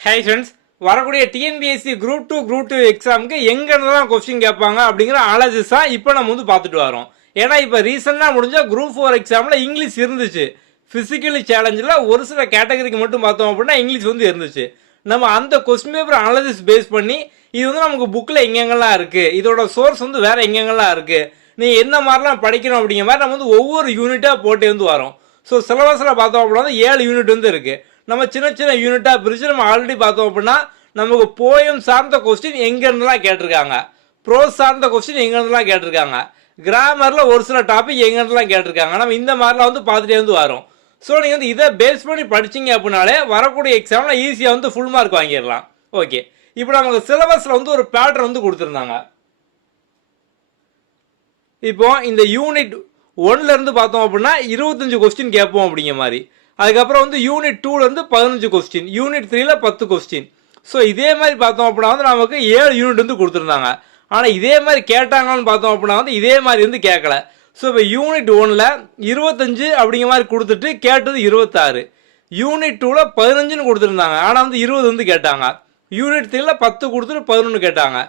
Hi friends, வரக்கூடிய TNPSC group 2 எக்ஸாமுக்கு எங்கேருந்துலாம் question கேட்பாங்க அப்படிங்கிற அனாலிசிஸாக இப்போ நம்ம வந்து பார்த்துட்டு வரோம். ஏன்னா இப்போ ரீசெண்டாக முடிஞ்ச குரூப் 4 எக்ஸாமில் இங்கிலீஷ் இருந்துச்சு. ஃபிசிக்கலி சேலஞ்சில் ஒரு சில கேட்டகரிக்கு மட்டும் பார்த்தோம் அப்படின்னா இங்கிலீஷ் வந்து இருந்துச்சு. நம்ம அந்த கொஸ்டின் பேப்பர் அனாலிசிஸ் பேஸ் பண்ணி இது வந்து நமக்கு புக்கில் எங்கெங்கெல்லாம் இருக்குது, இதோட சோர்ஸ் வந்து வேறு எங்கெங்கெல்லாம் இருக்குது, நீ என்ன மாதிரிலாம் படிக்கணும் அப்படிங்கிற மாதிரி நம்ம வந்து ஒவ்வொரு யூனிட்டாக போட்டு வந்து வரோம். ஸோ சிலபஸில் பார்த்தோம் அப்படின்னா வந்து 7 யூனிட் வந்து இருக்குது. நம்ம சின்ன சின்ன யூனிட்டாக பிரித்து நம்ம ஆல்ரெடி பார்த்தோம் அப்படின்னா நமக்கு போயம் சார்ந்த கொஸ்டின் எங்கேருந்துலாம் கேட்டிருக்காங்க, ப்ரோஸ் சார்ந்த கொஸ்டின் எங்கேருந்துலாம் கேட்டிருக்காங்க, கிராமரில் ஒரு சில டாபிக் எங்கேருந்துலாம் கேட்டிருக்காங்க. நம்ம இந்த மாதிரிலாம் வந்து பார்த்துட்டே வந்து வரோம். ஸோ நீங்கள் வந்து இதை பேஸ் பண்ணி படிச்சிங்க அப்படின்னாலே வரக்கூடிய எக்ஸாமில் ஈஸியாக வந்து ஃபுல் மார்க் வாங்கிடலாம். ஓகே, இப்போ நமக்கு சிலபஸில் வந்து ஒரு பேட்டர்ன் வந்து கொடுத்துருந்தாங்க. இப்போ இந்த யூனிட் 1லேருந்து பார்த்தோம் அப்படின்னா 25 கொஸ்டின் கேட்போம் அப்படிங்கிற மாதிரி. அதுக்கப்புறம் வந்து யூனிட் 2லேருந்து 15 கொஸ்டின், யூனிட் 3ல் 10 கொஸ்டின். ஸோ இதே மாதிரி பார்த்தோம் அப்படின்னா வந்து நமக்கு 7 யூனிட் வந்து கொடுத்துருந்தாங்க. ஆனால் இதே மாதிரி கேட்டாங்கன்னு பார்த்தோம் அப்படின்னா வந்து இதே மாதிரி வந்து கேட்கல. ஸோ இப்போ யூனிட் 1ல் 25 அப்படிங்கிற மாதிரி கொடுத்துட்டு கேட்டது 26. யூனிட் 2ல் 15ன்னு கொடுத்துருந்தாங்க, ஆனால் வந்து 20 வந்து கேட்டாங்க. யூனிட் 3ல் 10 கொடுத்துட்டு 11 கேட்டாங்க.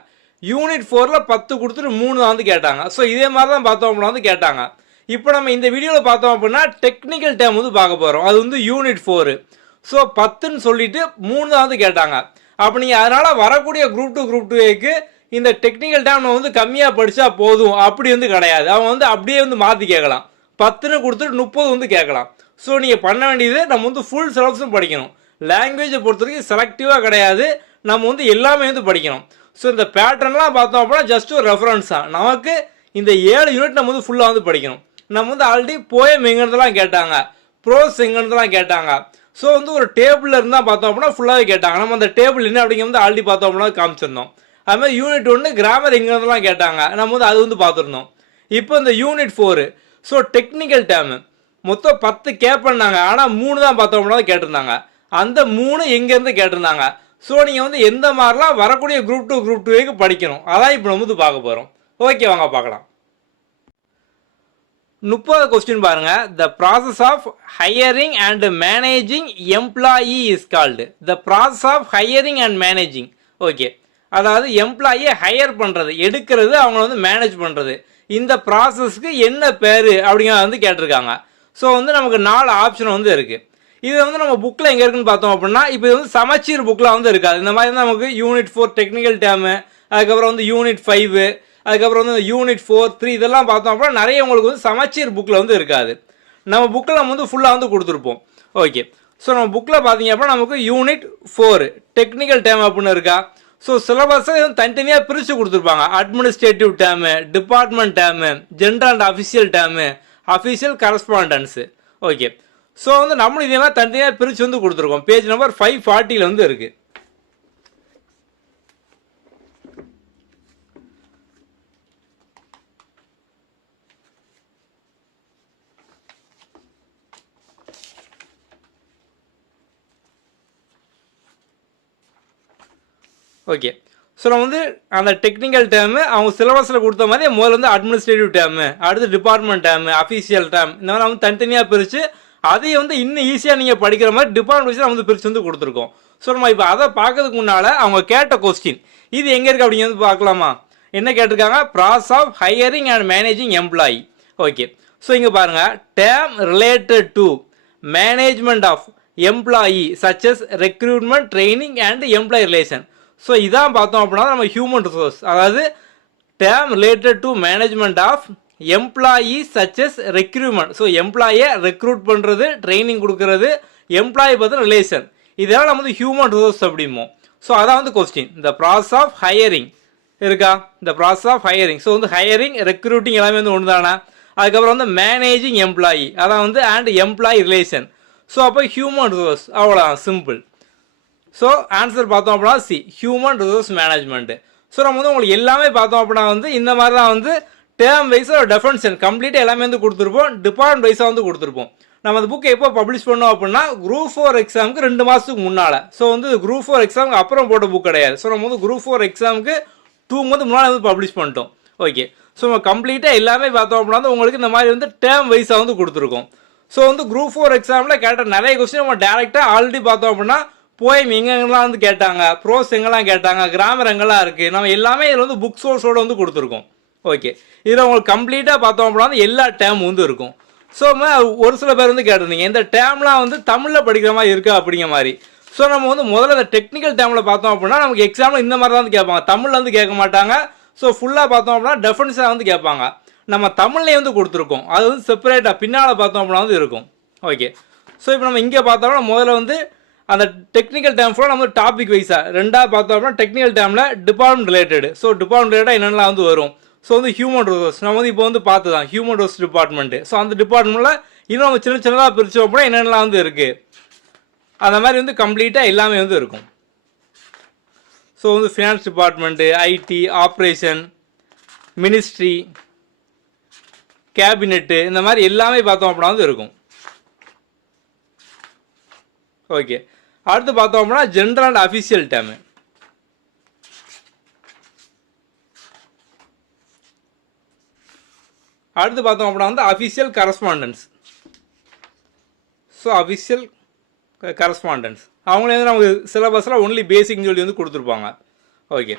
யூனிட் 4ல் 10 கொடுத்துட்டு 3 தான் வந்து கேட்டாங்க. ஸோ இதே மாதிரி தான் பார்த்தோம் அப்படின்னா வந்து கேட்டாங்க. இப்போ நம்ம இந்த வீடியோவில் பார்த்தோம் அப்படின்னா டெக்னிக்கல் டேம் வந்து பார்க்க போகிறோம். அது வந்து யூனிட் 4. ஸோ 10ன்னு சொல்லிட்டு 3 தான் வந்து கேட்டாங்க. அப்போ நீங்கள் அதனால் வரக்கூடிய குரூப் 2 இந்த டெக்னிக்கல் டேம் நம்ம வந்து கம்மியாக படித்தா போதும் அப்படி வந்து கிடையாது. அவங்க வந்து அப்படியே வந்து மாற்றி கேட்கலாம். 10ன்னு கொடுத்துட்டு 30 வந்து கேட்கலாம். ஸோ நீங்கள் பண்ண வேண்டியது நம்ம வந்து ஃபுல் சிலபஸும் படிக்கணும். லாங்குவேஜை பொறுத்த வரைக்கும் செலக்டிவாக கிடையாது, நம்ம வந்து எல்லாமே வந்து படிக்கணும். ஸோ இந்த பேட்டர்ன்லாம் பார்த்தோம் அப்படின்னா ஜஸ்ட் ஒரு ரெஃபரன்ஸ் தான். நமக்கு இந்த 7 யூனிட் நம்ம வந்து ஃபுல்லாக வந்து படிக்கணும். நம்ம வந்து ஆல்ரெடி போயம் எங்கேருந்துலாம் கேட்டாங்க, ப்ரோஸ் எங்கேருந்துலாம் கேட்டாங்க. ஸோ வந்து ஒரு டேபிளில் இருந்தால் பார்த்தோம் அப்படின்னா ஃபுல்லாகவே கேட்டாங்க. நம்ம அந்த டேபிள் என்ன அப்படிங்கிறது வந்து ஆல்ரெடி பார்த்தோம் அப்படின்னா காமிச்சிருந்தோம். அதுமாதிரி யூனிட் 1 கிராமர் எங்கேருந்துலாம் கேட்டாங்க, நம்ம வந்து அது வந்து பார்த்துருந்தோம். இப்போ இந்த யூனிட் 4 ஸோ டெக்னிக்கல் டேமு மொத்தம் 10 கேட்பண்ணாங்க, ஆனால் 3 தான் பார்த்தோம் அப்படின்னா கேட்டிருந்தாங்க. அந்த 3 எங்கேருந்து கேட்டிருந்தாங்க. ஸோ நீங்கள் வந்து எந்த மாதிரிலாம் வரக்கூடிய குரூப் 2 படிக்கணும், அதான் இப்போ நம்ம வந்து பார்க்க போகிறோம். ஓகே, வாங்க பார்க்கலாம். 30 கொஸ்டின் பாருங்க. The process of hiring and managing employee is called. The process of hiring and managing. Okay, அதாவது எம்ப்ளாயியை ஹையர் பண்ணுறது, எடுக்கிறது, அவங்க வந்து மேனேஜ் பண்ணுறது, இந்த ப்ராசஸ்க்கு என்ன பேர் அப்படிங்கிறத வந்து கேட்டிருக்காங்க. ஸோ வந்து நமக்கு 4 ஆப்ஷன் வந்து இருக்குது. இது வந்து நம்ம புக்கில் எங்கே இருக்குன்னு பார்த்தோம் அப்படின்னா இப்போ இது வந்து சமச்சீர் புக்கில் வந்து இருக்காது. இந்த மாதிரி வந்து நமக்கு யூனிட் 4 டெக்னிக்கல் டேமு, அதுக்கப்புறம் வந்து யூனிட் 5, அதுக்கப்புறம் வந்து யூனிட் 4, 3 இதெல்லாம் பார்த்தோம் அப்படின்னா நிறைய உங்களுக்கு வந்து சமச்சீர் புக்கில் வந்து இருக்காது. நம்ம புக்கில் நம்ம வந்து ஃபுல்லாக வந்து கொடுத்துருப்போம். ஓகே, ஸோ நம்ம புக்கில் பார்த்தீங்க அப்படின்னா நமக்கு யூனிட் 4 டெக்னிக்கல் டேம் அப்படின்னு இருக்கா. ஸோ சிலபஸை தனித்தனியாக பிரித்து கொடுத்துருப்பாங்க. Administrative theme, department theme, general and official theme, official correspondence. Okay, so வந்து நம்மளும் இதே மாதிரி தனித்தனியாக பிரித்து வந்து கொடுத்துருக்கோம். பேஜ் நம்பர் 540 வந்து இருக்குது. ஓகே, ஸோ நம்ம வந்து அந்த டெக்னிக்கல் டேமு அவங்க சிலபஸில் கொடுத்த மாதிரி முதல்ல வந்து அட்மினிஸ்ட்ரேட்டிவ் டேமு, அடுத்து டிபார்ட்மெண்ட் டேமு, அஃபிஷியல் டேம், இந்த மாதிரி வந்து தனித்தனியாக பிரித்து அதையும் வந்து இன்னும் ஈஸியாக நீங்கள் படிக்கிற மாதிரி டிபார்ட்மெண்ட் வைஸ் நம்ம வந்து பிரித்து வந்து கொடுத்துருக்கோம். ஸோ நம்ம இப்போ அதை பார்க்கறதுக்கு முன்னால் அவங்க கேட்ட கொஸ்டின் இது எங்கே இருக்குது அப்படிங்கிறது பார்க்கலாமா. என்ன கேட்டிருக்காங்க, process of hiring and managing employee. Okay, so இங்கே பாருங்கள், theme related to management of employee such as recruitment, training and employee relation. So இதான் பார்த்தோம் அப்படின்னா நம்ம ஹியூமன் ரிசோர்ஸ், அதாவது theme related to management of employee such as recruitment. So எம்ப்ளாயை recruit பண்ணுறது, training கொடுக்கறது, எம்ப்ளாயி பற்றின ரிலேஷன், இதெல்லாம் நம்ம வந்து ஹியூமன் ரிசோர்ஸ் அப்படிமோ. ஸோ அதான் வந்து கொஸ்டின். இந்த ப்ராசஸ் ஆஃப் ஹையரிங் இருக்கா, இந்த ப்ராசஸ் ஆஃப் ஹையரிங். ஸோ வந்து ஹையரிங், ரெக்ரூட்டிங் எல்லாமே வந்து ஒன்று தானே. அதுக்கப்புறம் வந்து மேனேஜிங் எம்ப்ளாயி, அதான் வந்து அண்ட் எம்ப்ளாயி ரிலேஷன். ஸோ அப்போ ஹியூமன் ரிசோர்ஸ், அவ்வளோதான், சிம்பிள். ஸோ ஆன்சர் பார்த்தோம் அப்படின்னா C, human resource management. So நம்ம வந்து உங்களுக்கு எல்லாமே பார்த்தோம் அப்படின்னா வந்து இந்த மாதிரி தான் வந்து டேர்ம் வைஸாக டெஃபரன்ஷன் கம்ப்ளீட்டாக எல்லாமே வந்து கொடுத்துருப்போம். டிபார்ட்மெண்ட் வைஸாக வந்து கொடுத்துருப்போம். நம்ம அந்த புக்கை எப்போ பப்ளிஷ் பண்ணோம் அப்படின்னா குரூப் 4 எக்ஸாமுக்கு 2 மாதத்துக்கு முன்னால். ஸோ வந்து குரூப் 4 எக்ஸாமுக்கு அப்புறம் போட்ட புக் கிடையாது. ஸோ நம்ம வந்து குரூப் 4 எக்ஸாமுக்கு 2 மந்த் முன்னால் வந்து பப்ளிஷ் பண்ணிட்டோம். ஓகே, ஸோ நம்ம கம்ப்ளீட்டாக எல்லாமே பார்த்தோம் அப்படின்னா வந்து உங்களுக்கு இந்த மாதிரி வந்து டேர்ம் வைஸாக வந்து கொடுத்துருக்கோம். ஸோ வந்து குரூப் 4 எக்ஸாமில் கேட்ட நிறைய கொஸ்டின் நம்ம டேரெக்டாக ஆல்ரெடி பார்த்தோம் அப்படின்னா போயம் எங்கெங்கெல்லாம் வந்து கேட்டாங்க, ப்ரோஸ் எங்கெல்லாம் கேட்டாங்க, கிராமர் எங்கெல்லாம் இருக்குது, நம்ம எல்லாமே இதில் வந்து புக் சோர்ஸோடு வந்து கொடுத்துருக்கோம். ஓகே, இதில் உங்களுக்கு கம்ப்ளீட்டாக பார்த்தோம் அப்படின்னா வந்து எல்லா டேம் வந்து இருக்கும். ஸோ ஒரு சில பேர் வந்து கேட்டிருந்தீங்க இந்த டேம்லாம் வந்து தமிழில் படிக்கிற மாதிரி இருக்கா அப்படிங்கிற மாதிரி. ஸோ நம்ம வந்து முதல்ல இந்த டெக்னிக்கல் டேமில் பார்த்தோம் அப்படின்னா நமக்கு எக்ஸாமில் இந்த மாதிரி தான் வந்து கேட்பாங்க, தமிழில் வந்து கேட்க மாட்டாங்க. ஸோ ஃபுல்லாக பார்த்தோம் அப்படின்னா டெஃபனிஷனாக வந்து கேட்பாங்க. நம்ம தமிழ்லேயே வந்து கொடுத்துருக்கோம், அது வந்து செப்பரேட்டாக பின்னால் பார்த்தோம் அப்படின்னா வந்து இருக்கும். ஓகே, ஸோ இப்போ நம்ம இங்கே பார்த்தோம்னா முதல்ல வந்து அந்த டெக்னிக்கல் டேம் ஃபுல்லாக நம்ம டாபிக் வைஸாக ரெண்டாக பார்த்தோம் அப்படின்னா டெக்னிக்கல் டேமில் டிபார்ட்மெண்ட் ரிலேட்டடு. ஸோ டிபார்ட்மெண்ட் ரிலேட்டாக என்னென்னலாம் வந்து வரும். ஸோ வந்து ஹியூமன் ரிசோர்ஸ் நம்ம வந்து இப்போ வந்து பார்த்து தான் ஹியூமன் ரிசோர்ஸ் டிபார்ட்மெண்ட்டு. ஸோ அந்த டிபார்ட்மெண்ட்டில் இன்னும் நம்ம சின்ன சின்னதாக பிரித்தோம் அப்படின்னா என்னென்னலாம் வந்து இருக்குது, அந்த மாதிரி வந்து கம்ப்ளீட்டாக எல்லாமே வந்து இருக்கும். ஸோ வந்து finance department, IT, operation, ministry, cabinet, இந்த மாதிரி எல்லாமே பார்த்தோம் அப்படின்னா வந்து இருக்கும். ஓகே, அடுத்து பார்த்தோம் அப்படின்னா ஜென்ரல் அண்ட் அஃபிஷியல் டேமு. அடுத்து பார்த்தோம் அப்படின்னா வந்து official correspondence. So official correspondence அவங்களே வந்து நமக்கு சிலபஸில் ஒன்லி பேசிக்னு சொல்லி வந்து கொடுத்துருப்பாங்க. ஓகே,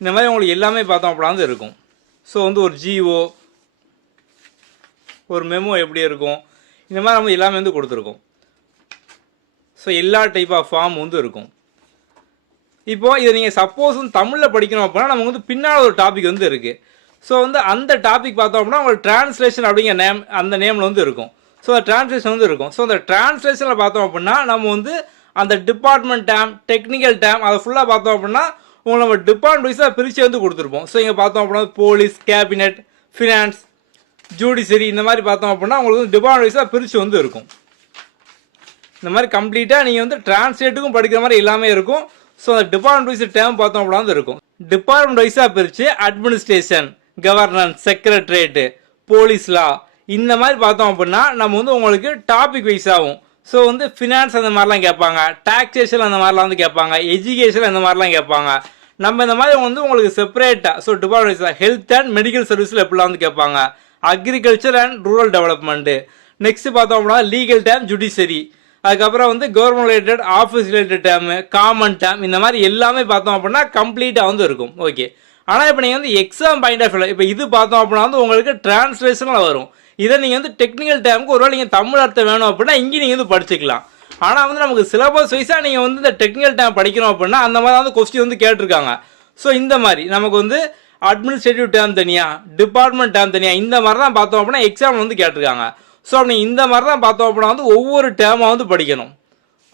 இந்த மாதிரி உங்களுக்கு எல்லாமே பார்த்தோம் அப்படின்னா வந்து இருக்கும். ஸோ வந்து ஒரு ஜிஓ, ஒரு மெமோ எப்படி இருக்கும், இந்த மாதிரி நம்ம எல்லாமே வந்து கொடுத்துருக்கோம். ஸோ எல்லா டைப் ஆஃப் ஃபார்ம் வந்து இருக்கும். இப்போது இதை நீங்கள் சப்போஸ் வந்து தமிழில் படிக்கணும் அப்படின்னா நமக்கு வந்து பின்னால் ஒரு டாபிக் வந்து இருக்குது. ஸோ வந்து அந்த டாபிக் பார்த்தோம் அப்படின்னா உங்களுக்கு டிரான்ஸ்லேஷன் அப்படிங்கிற நேம் அந்த நேமில் வந்து இருக்கும். ஸோ அந்த டிரான்ஸ்லேஷன் வந்து இருக்கும். ஸோ அந்த டிரான்ஸ்லேஷனில் பார்த்தோம் அப்படின்னா நம்ம வந்து அந்த டிபார்ட்மெண்ட் டேம், டெக்னிக்கல் டேம் அதை ஃபுல்லாக பார்த்தோம் அப்படின்னா உங்களை நம்ம டிபார்ட்மெண்ட் வைஸாக பிரித்து வந்து கொடுத்துருப்போம். ஸோ இங்கே பார்த்தோம் அப்படின்னா போலீஸ், கேபினெட், ஃபினான்ஸ், ஜுடிஷரி, இந்த மாதிரி பார்த்தோம் அப்படின்னா உங்களுக்கு வந்து டிபார்ட்மெண்ட் வைஸாக பிரித்து வந்து இருக்கும். இந்த மாதிரி கம்ப்ளீட்டாக நீங்கள் வந்து டிரான்ஸ்லேட்டுக்கும் படிக்கிற மாதிரி எல்லாமே இருக்கும். ஸோ அந்த டிபார்ட்மெண்ட் வைஸ் டேம் பார்த்தோம் அப்படின்னா வந்து இருக்கும். டிபார்ட்மெண்ட் வைஸாக பிரித்து அட்மினிஸ்ட்ரேஷன், கவர்னன்ஸ், செக்ரட்டரியேட்டு, போலீஸ் லா, இந்த மாதிரி பார்த்தோம் அப்படின்னா நம்ம வந்து உங்களுக்கு டாபிக் வைஸ் ஆகும். ஸோ வந்து ஃபினான்ஸ் அந்த மாதிரிலாம் கேட்பாங்க, டாக்ஸேஷன் அந்த மாதிரிலாம் வந்து கேட்பாங்க, எஜுகேஷன் அந்த மாதிரிலாம் கேட்பாங்க. நம்ம இந்த மாதிரி வந்து உங்களுக்கு செப்பரேட்டாக ஸோ டிபார்ட்மெண்ட் வைஸாக ஹெல்த் அண்ட் மெடிக்கல் சர்வீஸில் எப்படிலாம் வந்து கேட்பாங்க, agriculture and rural development. Next பார்த்தோம் அப்படின்னா லீகல் டேம், ஜுடிஷரி, அதுக்கப்புறம் வந்து government related, office related team, common team, இந்த மாதிரி எல்லாமே பார்த்தோம் அப்படின்னா கம்ப்ளீட்டாக வந்து இருக்கும். ஓகே, ஆனால் இப்போ நீங்கள் வந்து எக்ஸாம் பாயிண்ட் ஆஃப் வியூ இப்போ இது பார்த்தோம் அப்படின்னா வந்து உங்களுக்கு டிரான்ஸ்லேஷனில் வரும். இதை நீங்கள் வந்து டெக்னிக்கல் டேமுக்கு ஒருவேளை நீங்கள் தமிழ் அர்த்தம் வேணும் அப்படின்னா இங்கே நீங்கள் வந்து படிச்சுக்கலாம். ஆனால் வந்து நமக்கு சிலபஸ் வைஸாக நீங்கள் வந்து இந்த டெக்னிக்கல் டேம் படிக்கணும் அப்படின்னா அந்த மாதிரி வந்து கொஸ்டின் வந்து கேட்டிருக்காங்க. ஸோ இந்த மாதிரி நமக்கு வந்து அட்மினிஸ்ட்ரேட்டிவ் டேம் தனியாக, டிபார்ட்மெண்ட் டேம் தனியாக, இந்த மாதிரி தான் பார்த்தோம் அப்படின்னா எக்ஸாம் வந்து கேட்டிருக்காங்க. ஸோ அப்படி இந்த மாதிரி தான் பார்த்தோம் அப்படின்னா வந்து ஒவ்வொரு டேமாக வந்து படிக்கணும்.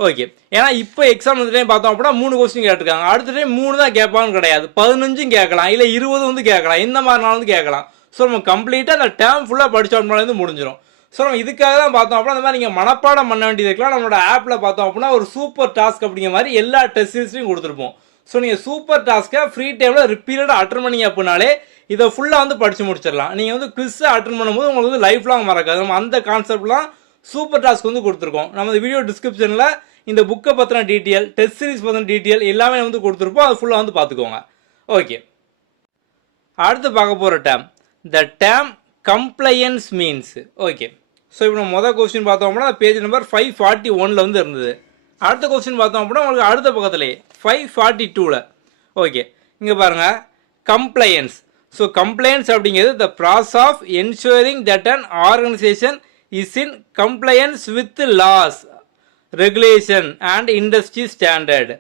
ஓகே, ஏன்னா இப்போ எக்ஸாம் வந்து டைம் பார்த்தோம் அப்படின்னா 3 கொஸ்டின் கேட்டிருக்காங்க. அடுத்த டைம் 3 தான் கேட்பான்னு கிடையாது, 15 கேட்கலாம், இல்லை 20 வந்து கேட்கலாம், இந்த மாதிரினாலும் வந்து கேட்கலாம். ஸோ நம்ம கம்ப்ளீட்டாக அந்த டேம் ஃபுல்லாக படித்தோம்னாலே வந்து முடிஞ்சிடும். ஸோ நம்ம இதுக்காக தான் பார்த்தோம் அப்படின்னா அந்த மாதிரி நீங்கள் மனப்பாடம் பண்ண வேண்டியது இருக்கலாம். நம்மளோட ஆப்பில் பார்த்தோம் அப்படின்னா ஒரு சூப்பர் டாஸ்க் அப்படிங்கிற மாதிரி எல்லா டெஸ்ட் சீரிஸ்லையும் கொடுத்துருப்போம். ஸோ நீங்கள் சூப்பர் டாஸ்க்கை ஃப்ரீ டைமில் ரிப்பீட்டடாக அட்டன் பண்ணிங்க அப்படின்னாலே இதை ஃபுல்லாக வந்து படித்து முடிச்சிடலாம். நீங்கள் வந்து குவிஸை அட்டன் பண்ணும்போது உங்களுக்கு வந்து லைஃப் லாங் மறக்காது. நம்ம அந்த கான்செப்ட்லாம் சூப்பர் டாஸ்க் வந்து கொடுத்துருக்கோம். நம்ம வீடியோ டிஸ்கிரிப்ஷனில் இந்த புக்கை பற்றின டீட்டெயில், டெஸ்ட் சீரிஸ் பற்றின டீட்டெயில் எல்லாமே வந்து கொடுத்துருப்போம். அது ஃபுல்லாக வந்து பார்த்துக்கோங்க. ஓகே, அடுத்து பார்க்க போகிற theme the theme compliance means. Okay, so இப்போ நம்ம மொதல் கொஸ்டின் பார்த்தோம் அப்படின்னா பேஜ் நம்பர் 541 வந்து இருந்தது. அடுத்த கொஸ்டின் பார்த்தோம் அப்படின்னா உங்களுக்கு அடுத்த பக்கத்துலேயே 542. ஓகே, இங்கே பாருங்கள் கம்ப்ளையன்ஸ். ஸோ கம்ப்ளையன்ஸ் அப்படிங்கிறது the process of ensuring that an organization is in compliance with laws, regulation and industry standard.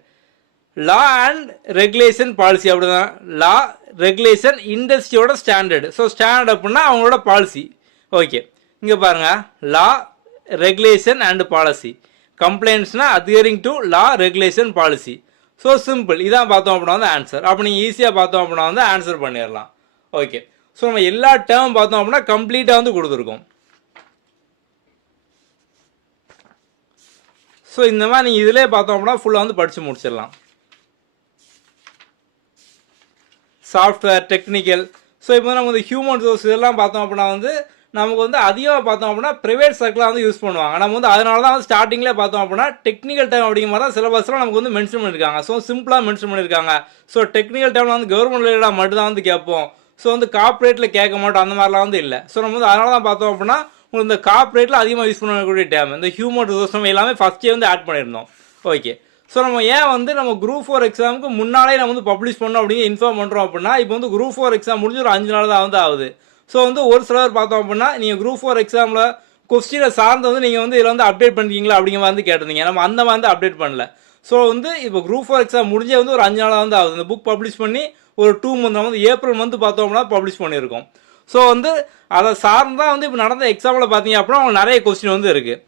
Law and regulation policy அப்படிதான், லா, ரெகுலேஷன், இண்டஸ்ட்ரியோட ஸ்டாண்டர்டு. ஸோ ஸ்டாண்டர்ட் அப்படின்னா அவங்களோட பாலிசி. ஓகே, இங்கே பாருங்கள் law, regulation and policy. கம்ப்ளைண்ட்ஸ்னா adhering to law, regulation, policy. So simple, இதான் பார்த்தோம் அப்படின்னா வந்து ஆன்சர். அப்போ நீங்கள் ஈஸியாக பார்த்தோம் அப்படின்னா வந்து ஆன்சர் பண்ணிடலாம். ஓகே, ஸோ நம்ம எல்லா டேர்ம் பார்த்தோம் அப்படின்னா கம்ப்ளீட்டாக வந்து கொடுத்துருக்கோம். ஸோ இந்த மாதிரி நீங்கள் இதிலே பார்த்தோம் அப்படின்னா ஃபுல்லாக வந்து படித்து முடிச்சிடலாம். Software, technical. ஸோ இப்போ நம்ம வந்து ஹியூமன் ரிசோர்ஸ் இதெல்லாம் பார்த்தோம் அப்படின்னா வந்து நமக்கு வந்து அதிகமாக பார்த்தோம் அப்படின்னா ப்ரைவேட் செக்டரில் வந்து யூஸ் பண்ணுவாங்க. நம்ம வந்து அதனால தான் வந்து ஸ்டார்டிங்கில் பார்த்தோம் அப்படின்னா டெக்னிக்கல் டைம் அப்படிங்கிற மாதிரி தான் சிலபஸ்லாம் நமக்கு வந்து மென்ஷன் பண்ணியிருக்காங்க. ஸோ சிம்பிளாக மென்ஷன் பண்ணியிருக்காங்க. ஸோ டெக்னிக்கல் டைமில் வந்து கவர்மெண்ட் ரிலேட்டடாக மட்டும் தான் வந்து கேட்போம். ஸோ வந்து கார்பரேட்டில் கேட்க மாட்டோம், அந்த மாதிரிலாம் வந்து இல்லை. ஸோ நம்ம வந்து அதனால தான் பார்த்தோம் அப்படின்னா உங்களுக்கு இந்த கார்ப்பரேட்டில் அதிகமாக யூஸ் பண்ணக்கூடிய டேம் இந்த ஹியூமன் ரிசோர்ஸ் நம்ம எல்லாமே ஃபஸ்ட்டே வந்து ஆட் பண்ணியிருந்தோம். ஓகே, ஸோ நம்ம ஏன் வந்து நம்ம குரூப் 4 எக்ஸாமுக்கு முன்னாலே நம்ம வந்து பப்ளிஷ் பண்ணோம் அப்படிங்க இன்ஃபார்ம் பண்ணுறோம் அப்படின்னா, இப்போ வந்து குரூப் 4 எக்ஸாம் முடிஞ்சு ஒரு 5 நாள் தான் வந்து ஆகுது. ஸோ வந்து ஒரு சிலர் பார்த்தோம் அப்படின்னா நீங்கள் குரூப் 4 எக்ஸாமில் கொஸ்டினை சார்ந்து வந்து நீங்கள் வந்து இதில் வந்து அப்டேட் பண்ணிருக்கீங்களா அப்படிங்கிற மாதிரி கேட்டிருந்தீங்க. நம்ம அந்த மாதிரி வந்து அப்டேட் பண்ணல. ஸோ வந்து இப்போ குரூப் 4 எக்ஸாம் முடிஞ்சே வந்து ஒரு 5 நாளாக வந்து ஆகுது. இந்த புக் பப்ளிஷ் பண்ணி ஒரு 2 மந்த் வந்து ஏப்ரல் மந்த் பார்த்தோம் அப்படின்னா பப்ளிஷ் பண்ணியிருக்கோம். ஸோ வந்து அதை சார்ந்தான் வந்து இப்போ நடந்த எக்ஸாமில் பார்த்தீங்க அப்படின்னா அவங்க நிறைய கொஸ்டின் வந்து இருக்குது.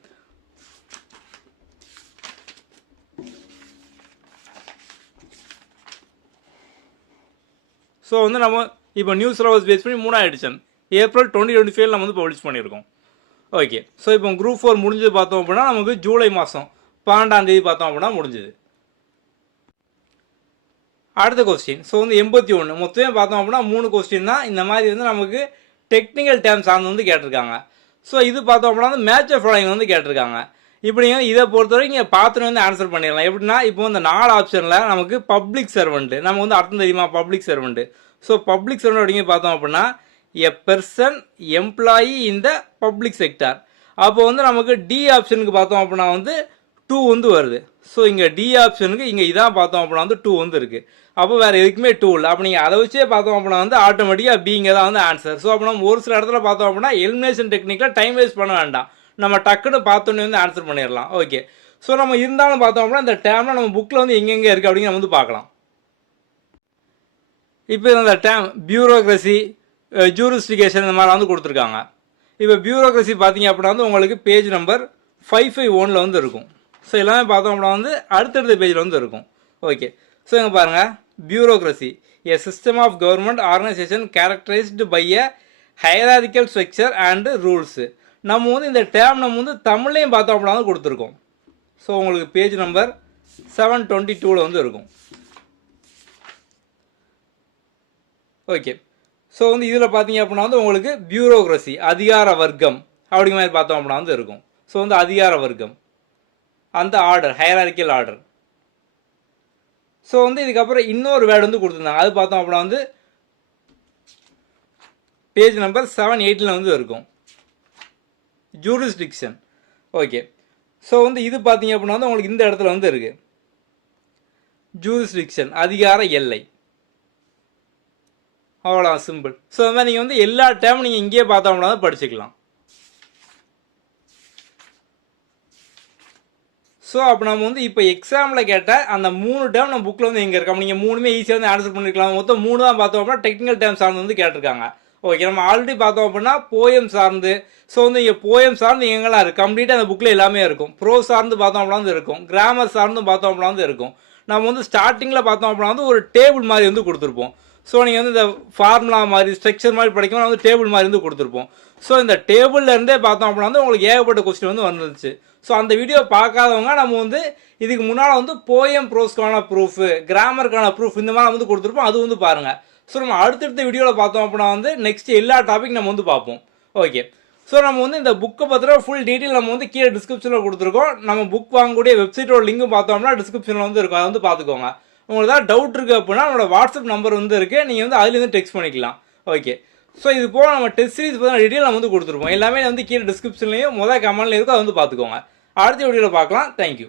ஸோ வந்து நம்ம இப்போ நியூஸ் சிலபஸ் பேஸ் பண்ணி 3ஆம் எடிஷன் ஏப்ரல் 2025 நம்ம வந்து பப்ளிஷ் பண்ணியிருக்கோம். ஓகே, ஸோ இப்போ குரூப் 4 முடிஞ்சது பார்த்தோம் அப்படின்னா நமக்கு ஜூலை மாதம் 12ஆம் தேதி பார்த்தோம் அப்படின்னா முடிஞ்சுது. அடுத்த கொஸ்டின் ஸோ வந்து 81 மொத்தமே பார்த்தோம் அப்படின்னா 3 கொஸ்டின் தான் இந்த மாதிரி வந்து நமக்கு டெக்னிக்கல் டேர்ம் சார்ந்து வந்து கேட்டிருக்காங்க. ஸோ இது பார்த்தோம் அப்படின்னா வந்து மேட்ச் ஆஃப் ஃபாலோயிங் வந்து கேட்டிருக்காங்க. இப்படி இதை பொறுத்தவரை நீங்கள் பார்த்துட்டு வந்து ஆன்சர் பண்ணிடலாம். எப்படின்னா இப்போ இந்த 4 ஆப்ஷனில் நமக்கு பப்ளிக் சர்வெண்ட்டு நம்ம வந்து அர்த்தம் தெரியுமா public servant. So public servant அப்படிங்க பார்த்தோம் அப்படின்னா எ person employee in the public sector. அப்போ வந்து நமக்கு டி ஆப்ஷனுக்கு பார்த்தோம் அப்படின்னா வந்து 2 வந்து வருது. ஸோ இங்கே டி ஆப்ஷனுக்கு இங்கே இதான் பார்த்தோம் அப்படின்னா வந்து 2 வந்து இருக்குது. அப்போ வேறு எதுக்குமே 2 இல்லை. அப்போ நீங்கள் அதை வச்சே பார்த்தோம் அப்படின்னா வந்து ஆட்டோமேட்டிக்காக பிங்க தான் வந்து ஆன்சர். ஸோ அப்போ நம்ம ஒரு சில இடத்துல பார்த்தோம் அப்படின்னா எலிமினேஷன் டெக்னிக்கில் டைம் வேஸ்ட் பண்ண வேண்டாம், நம்ம டக்குன்னு பார்த்தோன்னே வந்து ஆன்சர் பண்ணிடலாம். ஓகே, ஸோ நம்ம இருந்தாலும் பார்த்தோம் அப்படின்னா இந்த டேம்ல நம்ம புக்கில் வந்து எங்கெங்கே இருக்குது அப்படின்னு நம்ம வந்து பார்க்கலாம். இப்போ இந்த டேம் பியூரோக்ரஸி ஜூரிஸ்டிகேஷன் இந்த மாதிரி வந்து கொடுத்துருக்காங்க. இப்போ பியூரோக்ரஸி பார்த்தீங்க அப்படின்னா வந்து உங்களுக்கு பேஜ் நம்பர் 551 வந்து இருக்கும். ஸோ எல்லாமே பார்த்தோம் அப்படின்னா வந்து அடுத்தடுத்த பேஜில் வந்து இருக்கும். ஓகே, ஸோ இங்கே பாருங்கள் bureaucracy a system of government organisation characterised by a hierarchical structure and rules. நம்ம வந்து இந்த டேம் நம்ம வந்து தமிழ்லையும் பார்த்தோம் அப்படின்னா வந்து கொடுத்துருக்கோம். ஸோ உங்களுக்கு பேஜ் நம்பர் 722 வந்து இருக்கும். ஓகே, ஸோ வந்து இதில் பார்த்தீங்க அப்படின்னா வந்து உங்களுக்கு பியூரோக்ரஸி அதிகார வர்க்கம் அப்படிங்கிற மாதிரி பார்த்தோம் அப்படின்னா வந்து இருக்கும். ஸோ வந்து அதிகார வர்க்கம் அந்த ஆர்டர் ஹைராரிக்கல் ஆர்டர். ஸோ வந்து இதுக்கப்புறம் இன்னொரு வேர்டு வந்து கொடுத்துருந்தாங்க. அது பார்த்தோம் அப்படின்னா வந்து பேஜ் நம்பர் 780 வந்து இருக்கும் ஜூரிஸ்டிக்ஷன். ஓகே, ஸோ வந்து இது பார்த்தீங்க அப்படின்னா வந்து உங்களுக்கு இந்த இடத்துல வந்து இருக்குது ஜூரிஸ்டிக்ஷன் அதிகார எல்லை. அவ்வளோ சிம்பிள். ஸோ அது மாதிரி நீங்கள் வந்து எல்லா டேமும் நீங்கள் இங்கேயே பார்த்தோம் அப்படின்னா படிச்சுக்கலாம். ஸோ அப்போ நம்ம வந்து இப்போ எக்ஸாமில் கேட்ட அந்த 3 டேம் நம்ம புக்கில் வந்து எங்கே இருக்கோம் நீங்கள் 3மே ஈஸியாக வந்து ஆன்சர் பண்ணிருக்கலாம். மொத்தம் 3 தான் பார்த்தோம் அப்படின்னா டெக்னிக்கல் டேம் சார்ந்து வந்து கேட்டிருக்காங்க. ஓகே, நம்ம ஆல்ரெடி பார்த்தோம் அப்படின்னா போயம் சார்ந்து. ஸோ வந்து இங்கே போயம் சார்ந்து எங்கெல்லாம் இருக்குது கம்ப்ளீட்டாக அந்த புக்கில் எல்லாமே இருக்கும். ப்ரோ சார்ந்து பார்த்தோம் அப்படின்னா வந்து இருக்கும், கிராமர் சார்ந்து பார்த்தோம் அப்படின்னா வந்து இருக்கும். நம்ம வந்து ஸ்டார்டிங்கில் பார்த்தோம் அப்படின்னா வந்து ஒரு டேபிள் மாதிரி வந்து கொடுத்துருப்போம். ஸோ நீங்கள் வந்து இந்த ஃபார்முலா மாதிரி ஸ்ட்ரக்சர் மாதிரி படிக்கணும் வந்து டேபிள் மாதிரி வந்து கொடுத்துருப்போம். ஸோ இந்த டேபிள்லேருந்தே பார்த்தோம் அப்படின்னா வந்து உங்களுக்கு ஏகப்பட்ட கொஸ்டின் வந்து வந்துருச்சு. ஸோ அந்த வீடியோ பார்க்காதவங்க நம்ம வந்து இதுக்கு முன்னால் வந்து போயம் ப்ரோஸ்க்கான ப்ரூஃபு கிராமருக்கான ப்ரூஃப் இந்த மாதிரி வந்து கொடுத்துருப்போம், அது வந்து பாருங்கள். ஸோ நம்ம அடுத்தடுத்த வீடியோவில் பார்த்தோம் அப்படின்னா வந்து நெக்ஸ்ட் எல்லா டாபிக் நம்ம வந்து பார்ப்போம். ஓகே, ஸோ நம்ம வந்து இந்த புக்கை பற்றின ஃபுல் டீட்டெயில் நம்ம வந்து கீழே டிஸ்கிரிப்ஷனில் கொடுத்துருக்கோம். நம்ம புக் வாங்கக்கூடிய வெப்சைட்டோட லிங்கும் பார்த்தோம்னா டிஸ்கிரிப்ஷனில் வந்து இருக்கும், அதை வந்து பார்த்துக்கோங்க. உங்களுக்கு ஏதாவது டவுட் இருக்குது அப்படின்னா நம்மளோட வாட்ஸ்அப் நம்பர் வந்து இருக்குது, நீங்கள் வந்து அதுலேருந்து டெக்ஸ்ட் பண்ணிக்கலாம். ஓகே, ஸோ இது போக நம்ம டெஸ்ட் சீரிஸ் பற்றின டீட்டெயில் நம்ம வந்து கொடுத்துருப்போம். எல்லாமே வந்து கீழே டிஸ்கிரிப்ஷன்லையும் கமெண்ட்லையும் இருக்கும், அதை வந்து பார்த்துக்கோங்க. அடுத்த வீடியோவில் பார்க்கலாம். தேங்க்யூ.